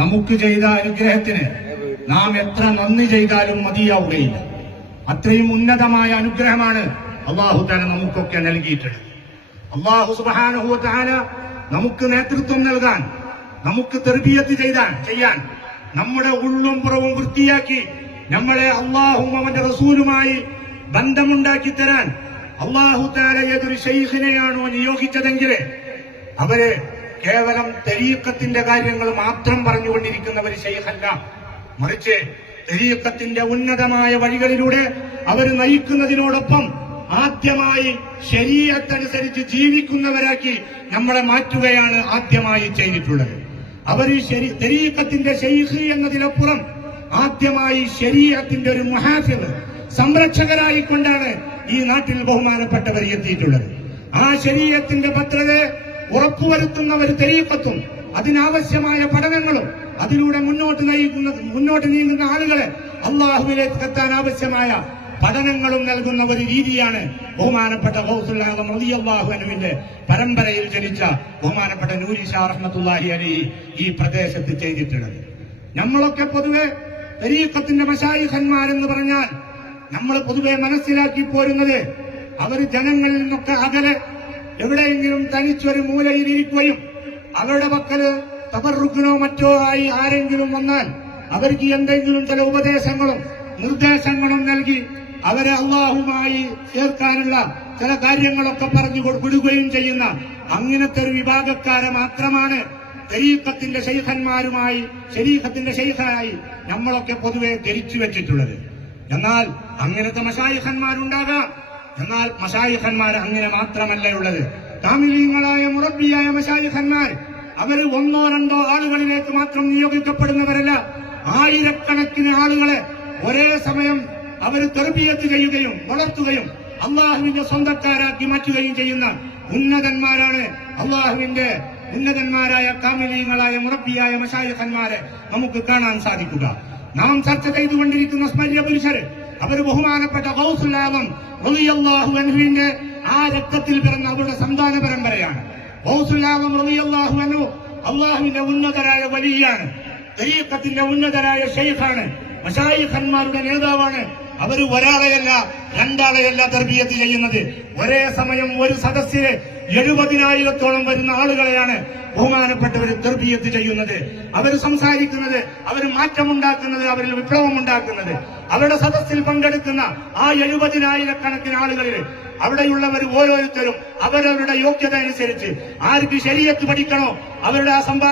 നമുക്ക് ചെയ്ത അനുഗ്രഹത്തിന് നാം എത്ര നന്ദി ചെയ്താലും മതിയാവുകയില്ല. അത്രയും ഉന്നതമായ അനുഗ്രഹമാണ് അല്ലാഹു തആല നമുക്കൊക്കെ നൽകിയിട്ടുള്ളത്. അല്ലാഹു സുബ്ഹാനഹു വ തആല നമുക്ക് നേതൃത്വം നൽകാൻ, നമുക്ക് തർബിയത്ത് ചെയ്യാൻ, നമ്മുടെ ഉള്ളും പുറവും വൃത്തിയാക്കി നമ്മളെ അല്ലാഹും അവന്റെ റസൂലുമായി ബന്ധമുണ്ടാക്കി തരാൻ അല്ലാഹു തആല ഏതൊരു ശൈഖിനെയാണോ നിയോഗിച്ചതെങ്കിൽ അവരെ കേവലം തരീഖത്തിന്റെ കാര്യങ്ങൾ മാത്രം പറഞ്ഞുകൊണ്ടിരിക്കുന്ന ഒരു ശൈഖല്ല, മറിച്ച് തരീഖത്തിന്റെ ഉന്നതമായ വഴികളിലൂടെ അവർ നയിക്കുന്നതിനോടൊപ്പം ആദ്യമായി ശരീഅത്തനുസരിച്ച് ജീവിക്കുന്നവരാക്കി നമ്മളെ മാറ്റുകയാണ് ആദ്യമായി ചെയ്തിട്ടുള്ളത്. അവർ തരീഖത്തിന്റെ ശൈഖ് എന്നതിനപ്പുറം ആദ്യമായി ശരീഅത്തിന്റെ ഒരു മുഹാഫിദ്, സംരക്ഷകരായിക്കൊണ്ടാണ് ഈ നാട്ടിൽ ബഹുമാനപ്പെട്ടവർ എത്തിയിട്ടുള്ളത്. ആ ശരീഅത്തിന്റെ ഭദ്രതയെ ഉറപ്പുവരുത്തുന്ന ഒരു തരീഖത്തും അതിനാവശ്യമായ പഠനങ്ങളും അതിലൂടെ മുന്നോട്ട് നീങ്ങുന്ന ആളുകളെ അള്ളാഹുവിലേക്ക് എത്താൻ ആവശ്യമായ പഠനങ്ങളും നൽകുന്ന ഒരു രീതിയാണ് ബഹുമാനപ്പെട്ട ഗൗസുൽ ആദം റളിയല്ലാഹു അൻഹുവിന്റെ പരമ്പരയിൽ ജനിച്ച ബഹുമാനപ്പെട്ട നൂരി ഷാ റഹ്മത്തുള്ളാഹി അലൈഹി ഈ പ്രദേശത്ത് ചെയ്തിട്ടുള്ളത്. നമ്മളൊക്കെ പൊതുവെ തരീഖത്തിന്റെ മശായിഖന്മാരെന്ന് പറഞ്ഞാൽ നമ്മൾ പൊതുവെ മനസ്സിലാക്കി പോരുന്നത് അവർ ജനങ്ങളിൽ നിന്നൊക്കെ അകലെ എവിടെയെങ്കിലും തനിച്ചൊരു മൂലയിൽ ഇരിക്കുകയും അവരുടെ പക്കല് തബറുക്കിനോ മറ്റോ ആയി ആരെങ്കിലും വന്നാൽ അവർക്ക് എന്തെങ്കിലും ചില ഉപദേശങ്ങളും നിർദ്ദേശങ്ങളും നൽകി അവരെ അള്ളാഹുമായി ചേർക്കാനുള്ള ചില കാര്യങ്ങളൊക്കെ പറഞ്ഞു വിടുകയും ചെയ്യുന്ന അങ്ങനത്തെ ഒരു വിഭാഗക്കാരെ മാത്രമാണ് തരീഖത്തിന്റെ ശൈഖന്മാരുമായി ശരീഅത്തിന്റെ ശൈഖായി നമ്മളൊക്കെ പൊതുവെ ധരിച്ചു വെച്ചിട്ടുള്ളത്. എന്നാൽ അങ്ങനത്തെ മശായിഖന്മാരുണ്ടാകാം. എന്നാൽ മശായിഖന്മാർ അങ്ങനെ മാത്രമല്ല ഉള്ളത്. കാമിലീങ്ങളായ മുറബ്ബിയായ മശായിഖന്മാർ അവര് ഒന്നോ രണ്ടോ ആളുകളിലേക്ക് മാത്രം നിയോഗിക്കപ്പെടുന്നവരല്ല. ആയിരക്കണക്കിന് ആളുകളെ ഒരേ സമയം അവർ തർബിയത്ത് ചെയ്യുകയും വളർത്തുകയും അള്ളാഹുവിന്റെ സ്വന്തക്കാരാക്കി മാറ്റുകയും ചെയ്യുന്ന ഉന്നതന്മാരാണ് അള്ളാഹുവിന്റെ ഉന്നതന്മാരായ കാമിലീങ്ങളായ മുറബ്ബിയായ മശായിഖന്മാരെ നമുക്ക് കാണാൻ സാധിക്കുക. നാം ചർച്ച ചെയ്തുകൊണ്ടിരിക്കുന്ന സ്മര്യ പുരുഷർ അവർ ബഹുമാനപ്പെട്ട ഗൗസുൽ ആദം റളിയല്ലാഹു അൻഹുവിന്റെ ആ രക്തത്തിൽ പിറന്ന അവരുടെ സന്താന പരമ്പരയാണ്. ഗൗസുൽ ആദം റളിയല്ലാഹു അൻഹു അള്ളാഹുവിന്റെ ഉന്നതരായ വലിയാണ്, തരീഖത്തിന്റെ ഉന്നതരായ ശൈഖാണ്, മശായിഖന്മാരുടെ നേതാവാണ്. അവർ ഒരാളെയല്ല രണ്ടാളെയല്ല തർബിയത്ത് ചെയ്യുന്നത്. ഒരേ സമയം ഒരു സദസ്സിലെ 70,000-ഓളം വരുന്ന ആളുകളെയാണ് ബഹുമാനപ്പെട്ടവർ തർബിയത്ത് ചെയ്യുന്നത്. അവർ സംസാരിക്കുന്നത്, അവർ മാറ്റമുണ്ടാക്കുന്നത്, അവരിൽ വിപ്ലവമുണ്ടാക്കുന്നത്. അവരുടെ സദസ്സിൽ പങ്കെടുക്കുന്ന ആ 70,000-കണക്കിന് ആളുകളിൽ അവിടെയുള്ളവർ ഓരോരുത്തരും അവരവരുടെ യോഗ്യത അനുസരിച്ച് ആർക്ക് ശരീഅത്ത് പഠിക്കണോ അവരുടെ ആ